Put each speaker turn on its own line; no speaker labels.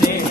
সাগরে